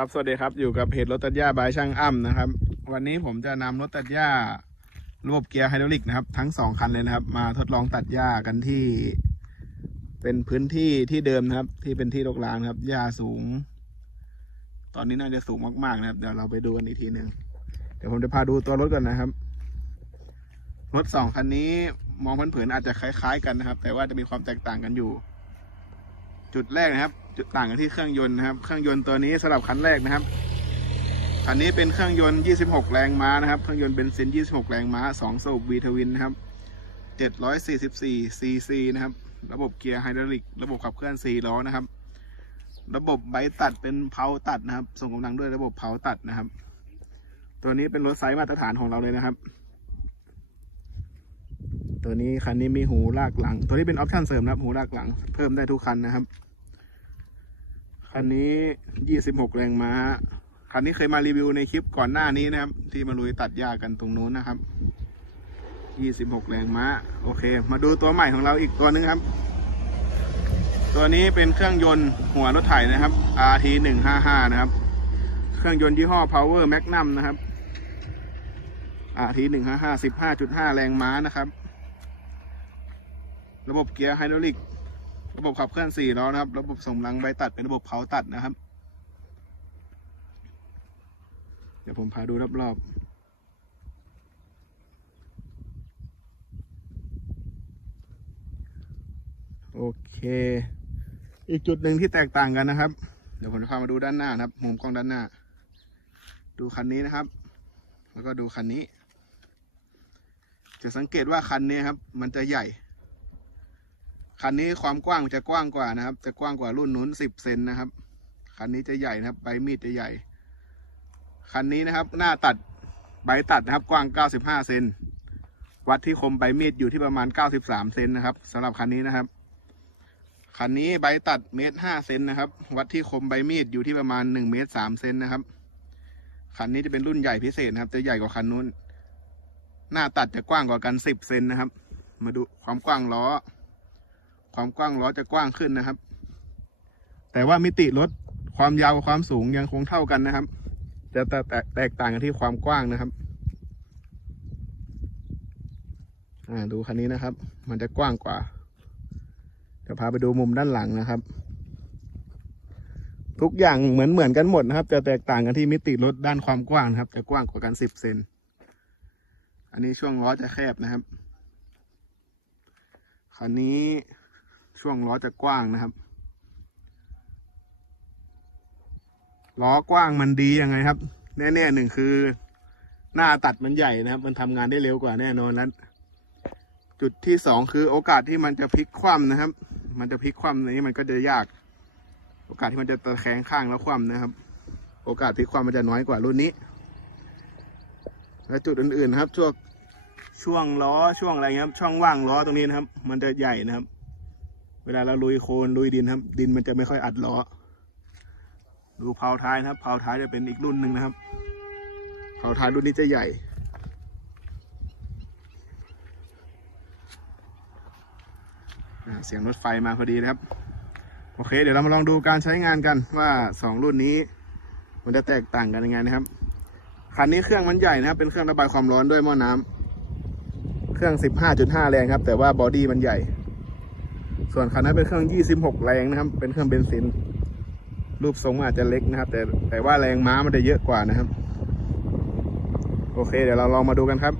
ครับสวัสดีครับอยู่กับเพจรถตัดหญ้าบายช่างอ้ำนะครับ วันนี้ผมจะนำรถตัดหญ้าระบบเกียร์ไฮดรอลิกนะครับ ทั้งสองคันเลยนะครับ มาทดลองตัดหญ้ากันที่ เป็นพื้นที่ที่เดิมนะครับ ที่เป็นที่รกร้างครับหญ้าสูง ตอนนี้น่าจะสูงมากๆนะครับ เดี๋ยวเราไปดูกันอีกทีหนึ่งเดี๋ยวผมจะพาดูตัวรถก่อนนะครับรถสองคันนี้มองเผินๆอาจจะคล้าย ๆ กันนะครับ แต่ว่าจะมีความแตกต่างกันอยู่ จุดแรกนะครับ จุดต่างกันที่เครื่องยนต์นะครับ เครื่องยนต์ตัวนี้สำหรับคันแรกนะครับคันนี้เป็นเครื่องยนต์ 26 แรงม้านะครับ เครื่องยนต์เบนซิน 26 แรงม้า 2 สูบวีทวินนะครับ 744 ซีซีนะครับ ระบบเกียร์ไฮดรอลิก ระบบขับเคลื่อน4ล้อนะครับ ระบบใบตัดเป็นเพาตัดนะครับ ส่งกำลังด้วยระบบเพาตัดนะครับ ตัวนี้เป็นรถไซส์มาตรฐานของเราเลยนะครับตัวนี้คันนี้มีหูลากหลัง ตัวนี้เป็นออปชั่นเสริมนะครับ หูลากหลัง เพิ่มได้ทุกคันนะครับ คันนี้ยี่สิบหกแรงม้า คันนี้เคยมารีวิวในคลิปก่อนหน้านี้นะครับ ที่มาลุยตัดหญ้ากันตรงนู้นนะครับยี่สิบหกแรงม้า โอเค มาดูตัวใหม่ของเราอีกตัวหนึงครับ ตัวนี้เป็นเครื่องยนต์หัวรถไถนะครับ RT หนึ่งห้าห้านะครับ เครื่องยนต์ยี่ห้อ Power Magnum นะครับ RT หนึ่งห้าห้าสิบห้าจุดห้าแรงม้านะครับ ระบบเกียร์ไฮดรอลิก ระบบขับเคลื่อนสี่ล้อนะครับ ระบบส่งลังใบตัดเป็นระบบเผาตัดนะครับ เดี๋ยวผมพาดูรอบๆโอเค อีกจุดหนึ่งที่แตกต่างกันนะครับ เดี๋ยวผมจะพามาดูด้านหน้านะครับ มุมกล้องด้านหน้า ดูคันนี้นะครับ แล้วก็ดูคันนี้ จะสังเกตว่าคันนี้ครับ มันจะใหญ่ คันนี้ความกว้างจะกว้างกว่านะครับ จะกว้างกว่ารุ่นนู้นสิบเซนนะครับ คันนี้จะใหญ่นะครับ ใบมีดจะใหญ่ คันนี้นะครับ หน้าตัดใบตัดนะครับ กว้างเก้าสิบห้าเซน วัดที่คมใบมีดอยู่ที่ประมาณเก้าสิบสามเซนนะครับสำหรับคันนี้นะครับ คันนี้ใบตัดเมตรห้าเซนนะครับ วัดที่คมใบมีดอยู่ที่ประมาณหนึ่งเมตรสามเซนนะครับ คันนี้จะเป็นรุ่นใหญ่พิเศษนะครับ จะใหญ่กว่าคันนู้น หน้าตัดจะกว้างกว่ากันสิบเซนนะครับ มาดูความกว้างล้อ ความกว้างล้อจะกว้างขึ้นนะครับ แต่ว่ามิติรถความยาวกับความสูงยังคงเท่ากันนะครับ จะแตกแตกแตกต่างกันที่ความกว้างนะครับอ่าดูคันนี้นะครับ มันจะกว้างกว่าเดี๋ยวพาไปดูมุมด้านหลังนะครับ ทุกอย่างเหมือนเหมือนกันหมดนะครับ จะแตกต่างกันที่มิติรถด้านความกว้างครับ จะกว้างกว่ากันสิบเซนอันนี้ช่วงล้อจะแคบนะครับคันนี้ ช่วงล้อจะกว้างนะครับ ล้อกว้างมันดียังไงครับ แน่ๆหนึ่งคือ หน้าตัดมันใหญ่นะครับ มันทำงานได้เร็วกว่าแน่นอนนั้นจุดที่สองคือโอกาสที่มันจะพลิกคว่ำนะครับ มันจะพลิกคว่ำในนี้มันก็จะยาก โอกาสที่มันจะตะแคงข้างแล้วคว่ำนะครับ โอกาสพลิกคว่ำมันจะน้อยกว่ารุ่นนี้ และจุดอื่นๆ ครับช่วงช่วงล้อช่วงอะไรเงี้ยครับช่องว่างล้อตรงนี้นะครับ มันจะใหญ่นะครับ เวลาเราลุยโคลนลุยดินครับ ดินมันจะไม่ค่อยอัดล้อดูเพลาท้ายนะครับเพลาท้ายจะเป็นอีกรุ่นหนึ่งนะครับเพลาท้ายรุ่นนี้จะใหญ่ เสียงรถไฟมาพอดีนะครับ โอเค เดี๋ยวเรามาลองดูการใช้งานกันว่าสองรุ่นนี้ มันจะแตกต่างกันยังไงนะครับคันนี้เครื่องมันใหญ่นะครับ เป็นเครื่องระบายความร้อนด้วยหม้อน้ำเครื่อง 15.5 แรงครับ แต่ว่าบอดี้มันใหญ่ ส่วนคันนั้นเป็นเครื่อง 26 แรงนะครับ เป็นเครื่องเบนซิน รูปทรงอาจจะเล็กนะครับ แต่แต่ว่าแรงม้ามันจะเยอะกว่านะครับ โอเค เดี๋ยวเราลองมาดูกันครับ